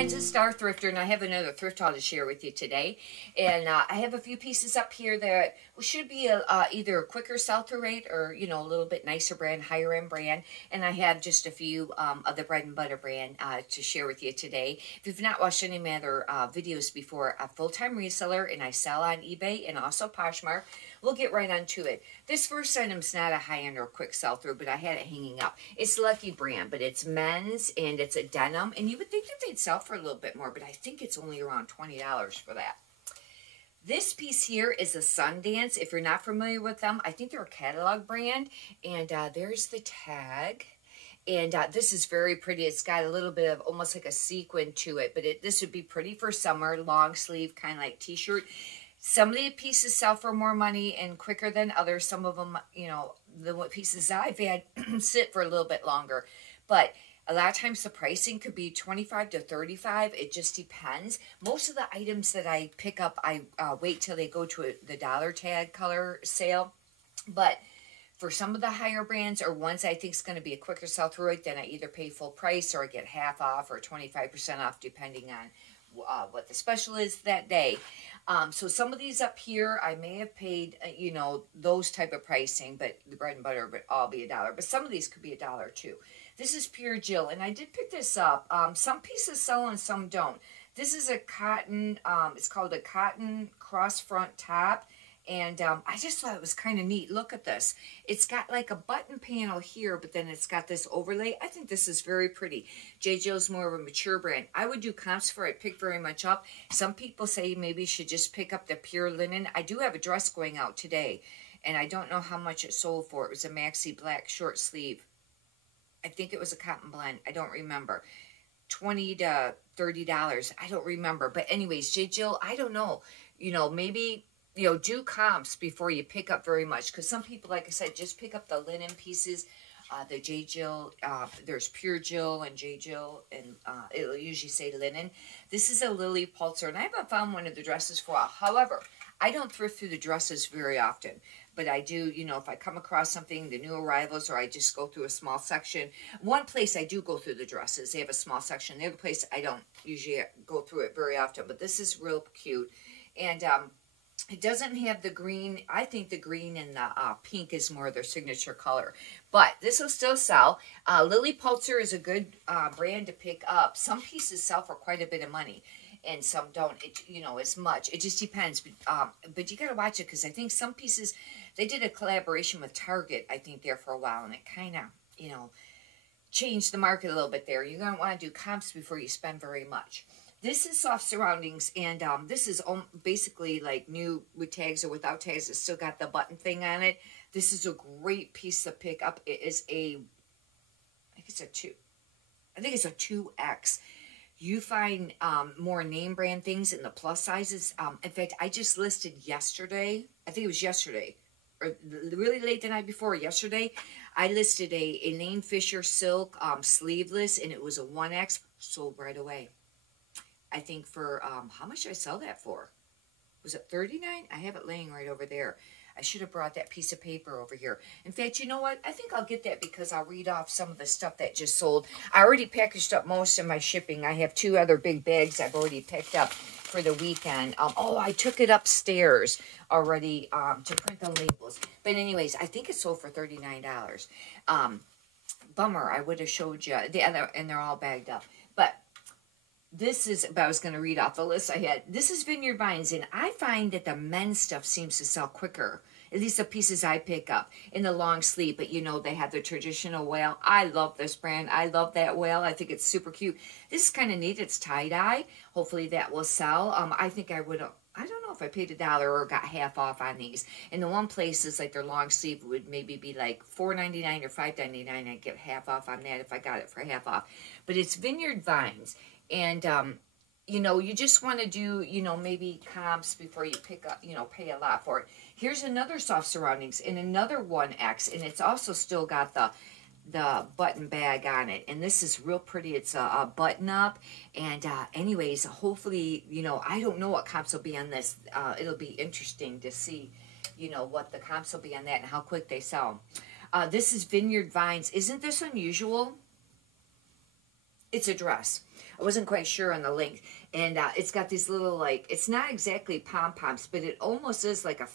friends, it's Star Thrifter, and I have another thrift haul to share with you today. And I have a few pieces up here that should be either a quicker sell-through rate or, you know, a little bit nicer brand, higher end brand. And I have just a few of the bread and butter brand to share with you today. If you've not watched any of my other videos before, I'm a full-time reseller, and I sell on eBay and also Poshmark. We'll get right onto it. This first item's not a high-end or quick sell-through, but I had it hanging up. It's Lucky brand, but it's men's, and it's a denim. And you would think that they'd sell for a little bit more, but I think it's only around $20 for that. This piece here is a Sundance. If you're not familiar with them, I think they're a catalog brand. And there's the tag. And this is very pretty. It's got a little bit of almost like a sequin to it, but this would be pretty for summer, long sleeve, kind of like t-shirt. Some of the pieces sell for more money and quicker than others. Some of them, you know, the pieces I've had sit for a little bit longer. But a lot of times the pricing could be $25 to $35. It just depends. Most of the items that I pick up, I wait till they go to the dollar tag color sale. But for some of the higher brands or ones I think is going to be a quicker sell-through rate, then I either pay full price or I get half off or 25% off depending on what the special is that day. So some of these up here, I may have paid, you know, those type of pricing, but the bread and butter would all be $1. But some of these could be $1 too. This is pure Jill, and I did pick this up. Some pieces sell and some don't. This is a cotton, it's called a cotton cross front top. And I just thought it was kind of neat. Look at this. It's got like a button panel here, but then it's got this overlay. I think this is very pretty. J. Jill's more of a mature brand. I would do comps for it, pick very much up. Some people say maybe you should just pick up the pure linen. I do have a dress going out today, and I don't know how much it sold for. It was a maxi black short sleeve. I think it was a cotton blend. I don't remember. $20 to $30. I don't remember. But anyways, J. Jill, I don't know. You know, maybe, you know, do comps before you pick up very much. Because some people, like I said, just pick up the linen pieces. The J. Jill, there's pure Jill and J. Jill, and it'll usually say linen. This is a Lily Pulitzer, and I haven't found one of the dresses for a while. However, I don't thrift through the dresses very often. But I do, you know, if I come across something, the new arrivals, or I just go through a small section. One place I do go through the dresses. They have a small section. The other place I don't usually go through it very often. But this is real cute. And it doesn't have the green. I think the green and the pink is more their signature color. But this will still sell. Lily Pulitzer is a good brand to pick up. Some pieces sell for quite a bit of money, and some don't, you know, as much. It just depends. But you got to watch it, because I think some pieces, they did a collaboration with Target, I think, there for a while, and it kind of, you know, changed the market a little bit there. You're going to want to do comps before you spend very much. This is Soft Surroundings, and this is basically like new with tags or without tags. It's still got the button thing on it. This is a great piece to pick up. It is I think it's a 2X. You find more name brand things in the plus sizes. In fact, I just listed yesterday, I think it was yesterday, or really late the night before yesterday, I listed a Elaine Fisher silk sleeveless, and it was a 1X, sold right away. I think for, how much did I sell that for? Was it $39? I have it laying right over there. I should have brought that piece of paper over here. In fact, you know what? I think I'll get that, because I'll read off some of the stuff that just sold. I already packaged up most of my shipping. I have 2 other big bags I've already picked up for the weekend. Oh, I took it upstairs already to print the labels. But anyways, I think it sold for $39. Bummer, I would have showed you the other, and they're all bagged up. But this is, I was going to read off the list I had. This is Vineyard Vines, and I find that the men's stuff seems to sell quicker. At least the pieces I pick up in the long sleeve. But, you know, they have the traditional whale. I love this brand. I love that whale. I think it's super cute. This is kind of neat. It's tie-dye. Hopefully that will sell. I think I would have, I don't know if I paid $1 or got half off on these. And the one place is like their long sleeve would maybe be like $4.99 or $5.99. I'd get half off on that if I got it for half off. But it's Vineyard Vines. And, you know, you just want to do, you know, maybe comps before you pick up, you know, pay a lot for it. Here's another Soft Surroundings and another 1X. And it's also still got the button bag on it. And this is real pretty. It's a button up. And anyways, hopefully, you know, I don't know what comps will be on this. It'll be interesting to see, you know, what the comps will be on that and how quick they sell. This is Vineyard Vines. Isn't this unusual? It's a dress. I wasn't quite sure on the length. And it's got these little, like, it's not exactly pom-poms, but it almost is like a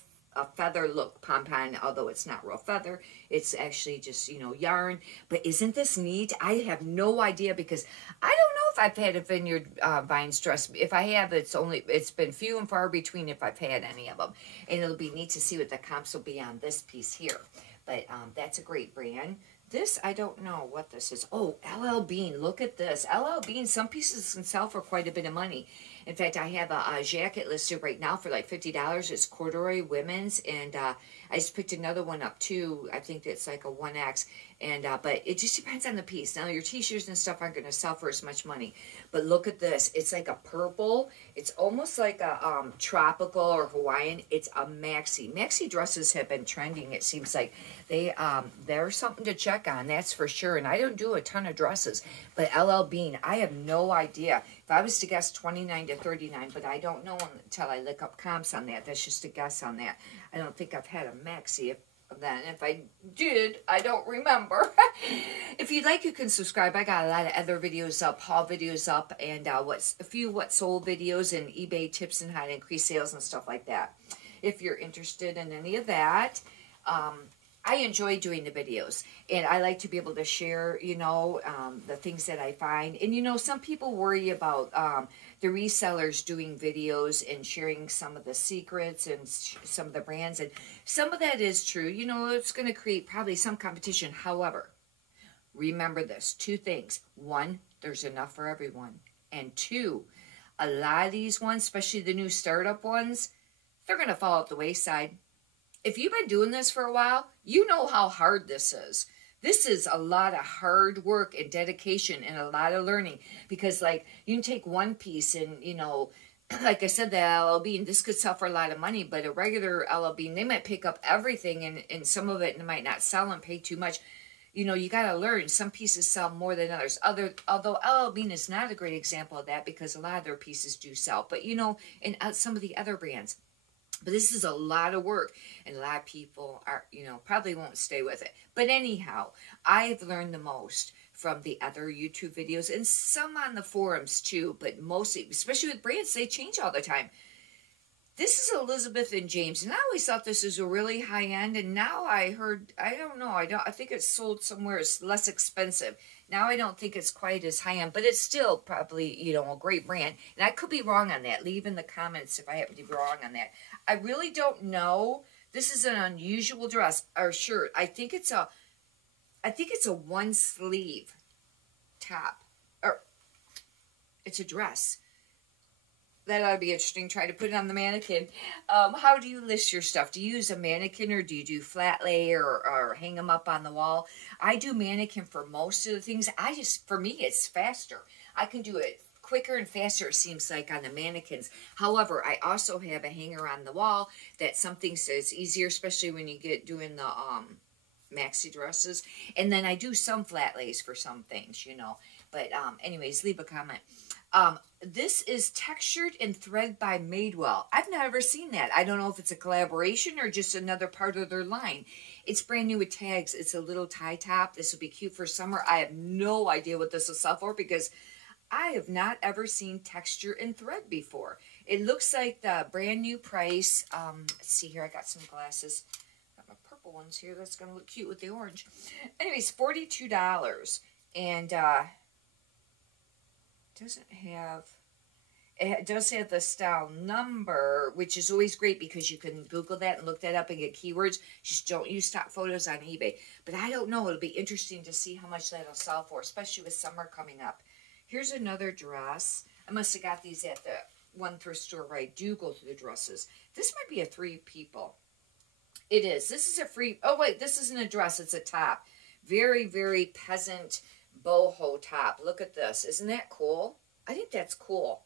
feather look pom-pom, although it's not real feather. It's actually just, you know, yarn. But isn't this neat? I have no idea, because I don't know if I've had a Vineyard Vines dress. If I have, it's been few and far between if I've had any of them. And it'll be neat to see what the comps will be on this piece here. But that's a great brand. This, I don't know what this is. Oh, LL Bean. Look at this. LL Bean, some pieces can sell for quite a bit of money. In fact, I have a jacket listed right now for like $50. It's corduroy women's, and I just picked another one up too. I think it's like a 1X, and but it just depends on the piece. Now, your t-shirts and stuff aren't going to sell for as much money, but look at this. It's like a purple. It's almost like a tropical or Hawaiian. It's a maxi. Maxi dresses have been trending. It seems like they're something to check on. That's for sure. And I don't do a ton of dresses, but LL Bean, I have no idea. If I was to guess, 29 to 39, but I don't know until I look up comps on that. That's just a guess on that. I don't think I've had a maxi of that. And if I did, I don't remember. If you'd like, you can subscribe. I got a lot of other videos up, haul videos up, and a few what sold videos and eBay tips and how to increase sales and stuff like that. If you're interested in any of that, I enjoy doing the videos, and I like to be able to share, you know, the things that I find. And, you know, some people worry about the resellers doing videos and sharing some of the secrets and some of the brands, and some of that is true. You know, it's going to create probably some competition. However, remember this, 2 things. 1, there's enough for everyone. And 2, a lot of these ones, especially the new startup ones, they're going to fall off the wayside. If you've been doing this for a while, you know how hard this is. This is a lot of hard work and dedication and a lot of learning, because, like, you can take one piece and, you know, like I said, the LL Bean, this could sell for a lot of money, but a regular LL Bean, they might pick up everything, and some of it might not sell and pay too much. You know, you got to learn. Some pieces sell more than others. Although LL Bean is not a great example of that, because a lot of their pieces do sell. But, you know, in some of the other brands. But this is a lot of work, and a lot of people are, you know, probably won't stay with it. But anyhow, I've learned the most from the other YouTube videos, and some on the forums too, but mostly, especially with brands, they change all the time. This is Elizabeth and James, and I always thought this was a really high end, and now I heard, I don't know, I think it's sold somewhere it's less expensive. Now I don't think it's quite as high end, but it's still probably, you know, a great brand. And I could be wrong on that. Leave in the comments if I happen to be wrong on that. I really don't know. This is an unusual dress or shirt. I think it's a 1 sleeve top, or it's a dress. That ought to be interesting. Try to put it on the mannequin. How do you list your stuff? Do you use a mannequin, or do you do flat lay, or hang them up on the wall? I do mannequin for most of the things. For me, it's faster. I can do it quicker and faster, it seems like, on the mannequins. However, I also have a hanger on the wall that some things is easier, especially when you get doing the maxi dresses. And then I do some flat lays for some things, you know. But anyways, leave a comment. This is Textured and Thread by Madewell. I've never seen that. I don't know if it's a collaboration or just another part of their line. It's brand new with tags. It's a little tie top. This will be cute for summer. I have no idea what this will sell for, because I have not ever seen texture and thread before. It looks like the brand new price. Let's see here. I got some glasses. Got my purple ones here. That's going to look cute with the orange. Anyways, $42. And it does have the style number, which is always great, because you can Google that and look that up and get keywords. Just don't use stock photos on eBay. But I don't know. It'll be interesting to see how much that'll sell for, especially with summer coming up. Here's another dress. I must have got these at the one thrift store where I do go through the dresses. This might be a 3 people. It is. This is a free... Oh, wait. This isn't a dress. It's a top. Very, very peasant boho top. Look at this. Isn't that cool? I think that's cool.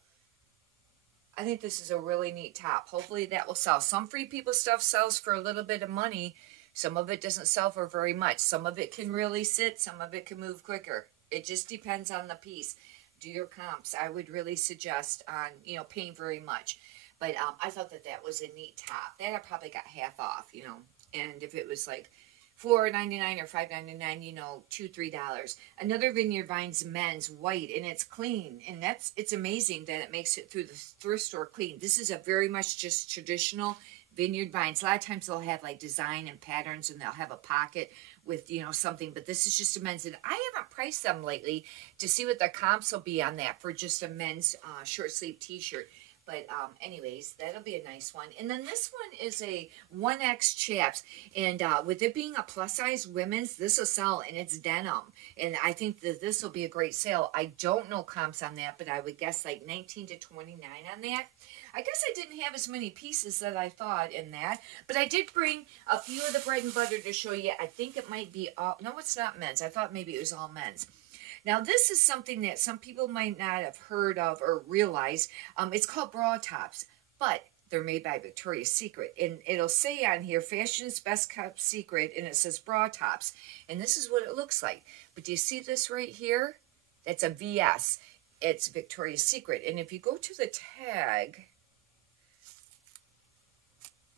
I think this is a really neat top. Hopefully that will sell. Some Free People stuff sells for a little bit of money. Some of it doesn't sell for very much. Some of it can really sit. Some of it can move quicker. It just depends on the piece. Do your comps. I would really suggest on, you know, paying very much. But I thought that was a neat top. That I probably got half off, you know. And if it was like $4.99 or $5.99, you know, $2-3. Another Vineyard Vines men's white, and it's clean, and it's amazing that it makes it through the thrift store clean. This is a very much just traditional Vineyard Vines. A lot of times they'll have like design and patterns, and they'll have a pocket with, you know, something, but this is just a men's, and I haven't priced them lately to see what the comps will be on that for just a men's short sleeve t-shirt. But anyways, that'll be a nice one. And then this one is a 1X chaps. And with it being a plus size women's, this will sell, and it's denim. And I think that this will be a great sale. I don't know comps on that, but I would guess like 19 to 29 on that. I guess I didn't have as many pieces that I thought in that. But I did bring a few of the bread and butter to show you. I think it might be all, no, it's not men's. I thought maybe it was all men's. Now, this is something that some people might not have heard of or realized. It's called bra tops, but they're made by Victoria's Secret. And it'll say on here, fashion's best kept secret, and it says bra tops. And this is what it looks like. But do you see this right here? That's a VS. It's Victoria's Secret. And if you go to the tag,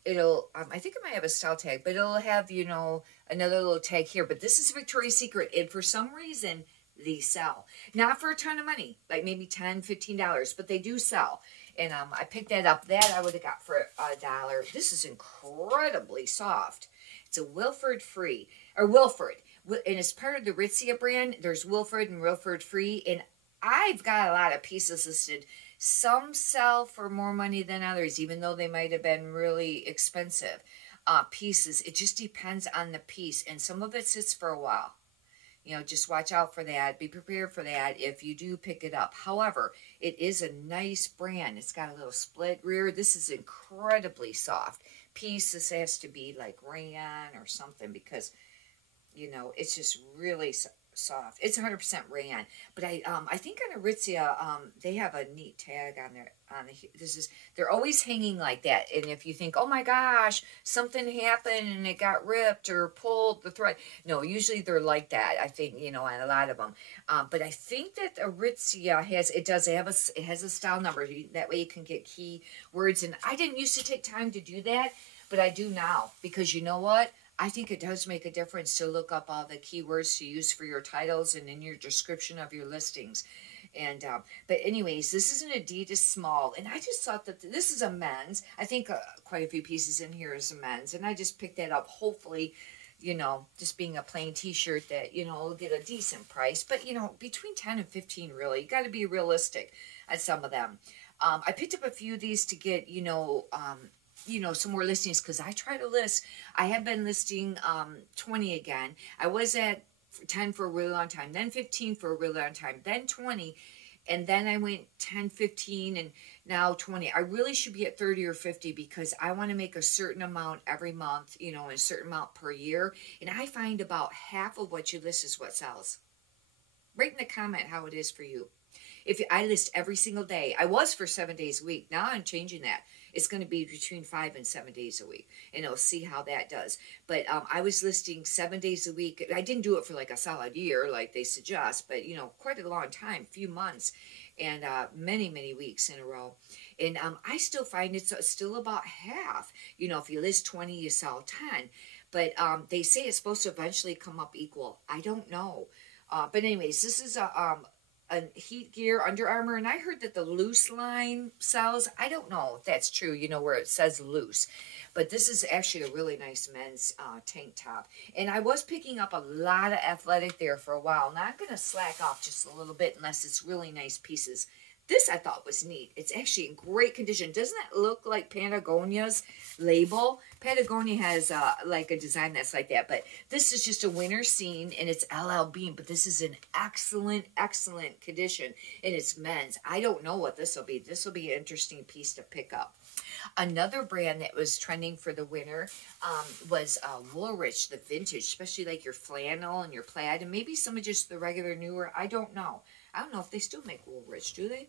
it'll, I think it might have a style tag, but it'll have, you know, another little tag here. But this is Victoria's Secret, and for some reason, these sell. Not for a ton of money, like maybe $10, $15, but they do sell. And I picked that up. That I would have got for $1. This is incredibly soft. It's a Wilford Free, or Wilford. And it's part of the Aritzia brand. There's Wilford and Wilford Free. And I've got a lot of pieces listed. Some sell for more money than others, even though they might have been really expensive pieces. It just depends on the piece. And some of it sits for a while. You know, just watch out for that. Be prepared for that if you do pick it up. However, it is a nice brand. It's got a little split rear. This is incredibly soft piece. This has to be like rayon or something because, you know, it's just really soft. It's 100% rayon. But I think on Aritzia, they have a neat tag on there. They're always hanging like that. And if you think, oh my gosh, something happened and it got ripped or pulled the thread. No, usually they're like that. I think, you know, on a lot of them. But I think that Aritzia has a style number. That way you can get key words. And I didn't used to take time to do that, but I do now because you know what? I think it does make a difference to look up all the keywords to use for your titles and in your description of your listings. And but anyways, this is an Adidas small, and I just thought that this is a men's. I think quite a few pieces in here is a men's, and I just picked that up. Hopefully, you know, just being a plain t-shirt that, you know, will get a decent price. But, you know, between 10 and 15, really. You got to be realistic at some of them. I picked up a few of these to get, you know, some more listings because I try to list. I have been listing 20 again. I was at 10 for a really long time, then 15 for a really long time, then 20, and then I went 10, 15, and now 20. I really should be at 30 or 50 because I want to make a certain amount every month, you know, and a certain amount per year, and I find about half of what you list is what sells. Write in the comment how it is for you. I list every single day. I was for 7 days a week. Now I'm changing that. It's going to be between 5 and 7 days a week, and I'll see how that does. But I was listing 7 days a week. I didn't do it for like a solid year like they suggest, but, you know, quite a long time, few months, and many, many weeks in a row. And I still find it's still about half. You know, if you list 20, you sell 10. But they say it's supposed to eventually come up equal. I don't know. But anyways, this is a Heat Gear Under Armour, and I heard that the loose line sells. I don't know if that's true, you know, where it says loose, but this is actually a really nice men's tank top. And I was picking up a lot of athletic there for a while. Now I'm going to slack off just a little bit unless it's really nice pieces. This I thought was neat. It's actually in great condition. Doesn't it look like Patagonia's label? Patagonia has like a design that's like that. But this is just a winter scene, and it's LL Bean. But this is in excellent, excellent condition. And it's men's. I don't know what this will be. This will be an interesting piece to pick up. Another brand that was trending for the winter was Woolrich, the vintage, especially like your flannel and your plaid, and maybe some of just the regular newer. I don't know. I don't know if they still make Woolrich, do they?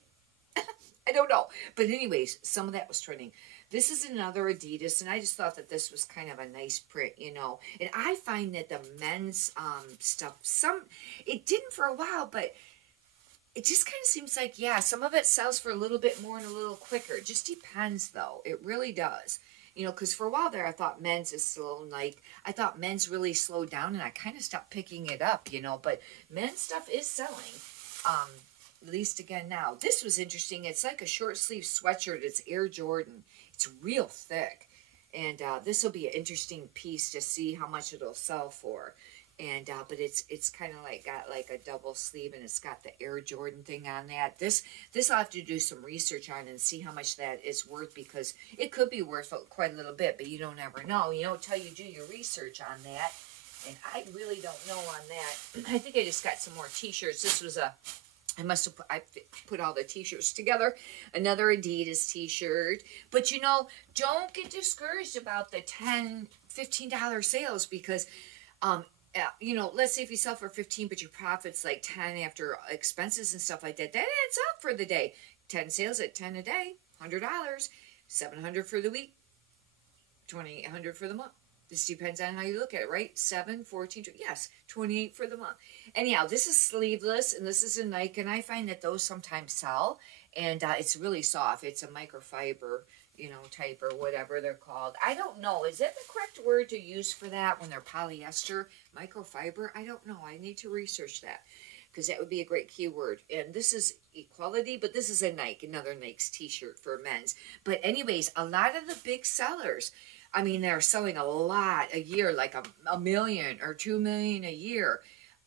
I don't know. But anyways, some of that was trending. This is another Adidas, and I just thought that this was kind of a nice print, you know. And I find that the men's stuff, it didn't for a while, but it just kind of seems like, yeah, some of it sells for a little bit more and a little quicker. It just depends, though. It really does. You know, because for a while there, I thought men's is slow. Like, I thought men's really slowed down, and I kind of stopped picking it up, you know. But men's stuff is selling. At least again now. This was interesting. It's like a short sleeve sweatshirt. It's Air Jordan. It's real thick. And this will be an interesting piece to see how much it'll sell for. And but it's kind of like got like a double sleeve, and it's got the Air Jordan thing on that. This I'll have to do some research on and see how much that is worth, because it could be worth quite a little bit, but you don't ever know, you know, until you do your research on that. And I really don't know on that. I think I just got some more t-shirts. This was a, I put all the t-shirts together. Another Adidas t-shirt. But you know, don't get discouraged about the $10, $15 sales, because you know, let's say if you sell for 15, but your profit's like 10 after expenses and stuff like that, that adds up for the day. 10 sales at 10 a day, $100, $700 for the week, $2,800 for the month. This depends on how you look at it, right? 7, 14, yes, 28 for the month. Anyhow, this is sleeveless, and this is a Nike, and I find that those sometimes sell, and it's really soft. It's a microfiber, you know, type or whatever they're called. I don't know. Is that the correct word to use for that when they're polyester? Microfiber? I don't know. I need to research that, because that would be a great keyword. And this is equality, but this is a Nike, another Nike's t-shirt for men's. But anyways, a lot of the big sellers, I mean, they're selling a lot a year, like a million or 2 million a year.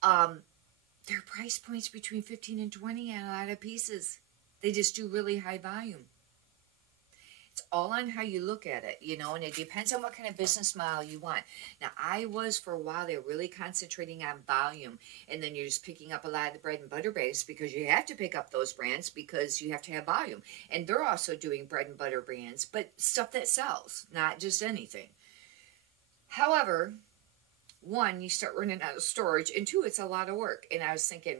Their price points between 15 and 20 and a lot of pieces. They just do really high volume. It's all on how you look at it, you know, and it depends on what kind of business model you want. Now, I was, for a while, they're really concentrating on volume, and then you're just picking up a lot of the bread and butter brands, because you have to pick up those brands because you have to have volume. And they're also doing bread and butter brands, but stuff that sells, not just anything. However, one, you start running out of storage, and two, it's a lot of work. And I was thinking,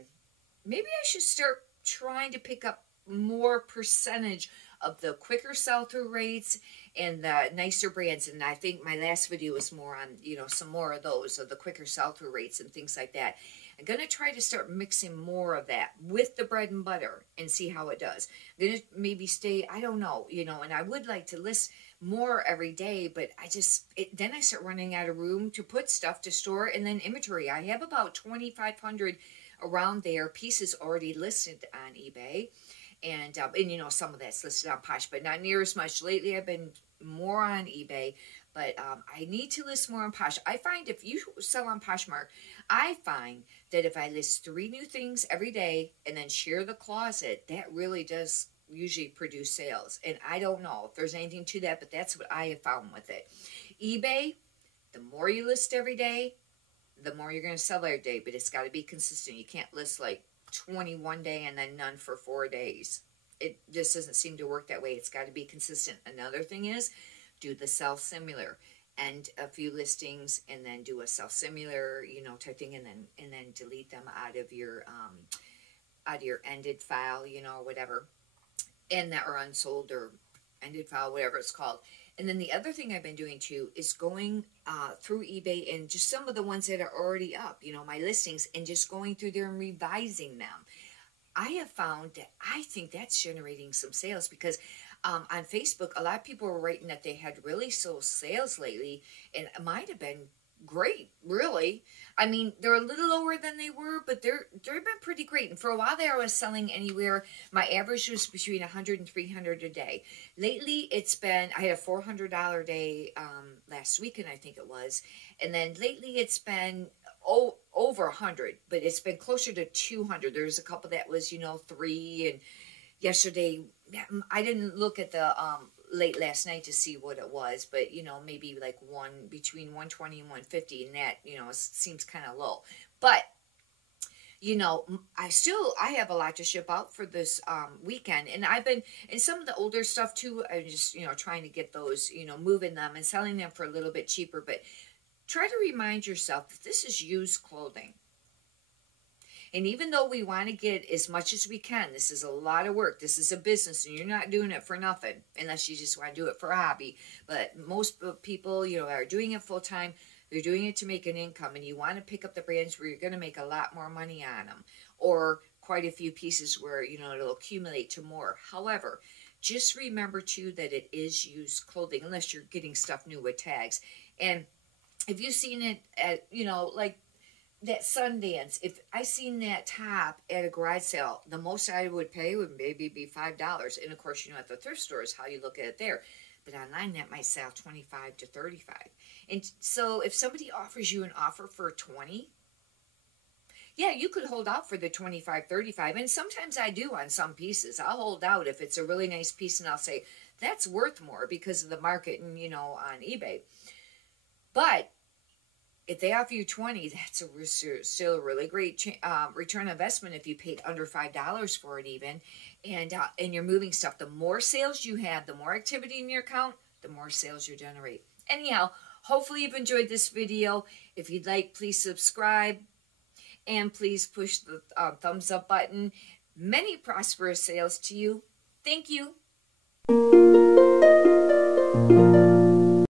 maybe I should start trying to pick up more percentage of the quicker sell-through rates and the nicer brands. And I think my last video was more on, you know, some more of those, of the quicker sell-through rates and things like that. I'm going to try to start mixing more of that with the bread and butter and see how it does. I'm going to maybe stay, I don't know, you know, and I would like to list more every day, but then I start running out of room to put stuff to store, and then inventory. I have about 2,500 around there pieces already listed on eBay. And you know, some of that's listed on Posh, but not near as much. Lately, I've been more on eBay, but I need to list more on Posh. I find if you sell on Poshmark, I find that if I list 3 new things every day and then share the closet, that really does usually produce sales. And I don't know if there's anything to that, but that's what I have found with it. eBay, the more you list every day, the more you're going to sell every day, but it's got to be consistent. You can't list like 21 day and then none for 4 days. It just doesn't seem to work that way. It's got to be consistent. Another thing is, do the sell similar, and a few listings, and then do a sell similar, you know, type thing, and then delete them out of your ended file, you know, whatever, and that are unsold or ended file, whatever it's called. And then the other thing I've been doing too is going through eBay and just some of the ones that are already up, you know, my listings, and just going through there and revising them. I have found that I think that's generating some sales, because on Facebook, a lot of people were writing that they had really slow sales lately, and it might have been great, really. I mean, they're a little lower than they were, but they've been pretty great. And for a while there, I was selling anywhere. My average was between $100 and $300 a day. Lately, it's been, I had a $400 day last weekend, I think it was. And then lately, it's been over 100, but it's been closer to 200. There's a couple that was, you know, 3, and yesterday, I didn't look at the late last night to see what it was, but you know, maybe like between 120 and 150, and that, you know, seems kind of low. But you know, I have a lot to ship out for this weekend, and I've been, and some of the older stuff too, I'm just, you know, trying to get those, you know, moving them and selling them for a little bit cheaper. But try to remind yourself that this is used clothing. And even though we want to get as much as we can, this is a lot of work. This is a business, and you're not doing it for nothing, unless you just want to do it for a hobby. But most people, you know, are doing it full time. They're doing it to make an income, and you want to pick up the brands where you're going to make a lot more money on them, or quite a few pieces where, you know, it'll accumulate to more. However, just remember too that it is used clothing unless you're getting stuff new with tags. And if you've seen it at, you know, like that Sundance, if I seen that top at a garage sale, the most I would pay would maybe be $5. And of course, you know, at the thrift store is how you look at it there. But online that might sell 25 to 35. And so if somebody offers you an offer for 20, yeah, you could hold out for the 25, 35. And sometimes I do on some pieces. I'll hold out if it's a really nice piece and I'll say, that's worth more because of the market and, you know, on eBay. But if they offer you 20, that's still a really great return on investment if you paid under $5 for it even. And you're moving stuff. The more sales you have, the more activity in your account, the more sales you generate. Anyhow, hopefully you've enjoyed this video. If you'd like, please subscribe. And please push the thumbs up button. Many prosperous sales to you. Thank you.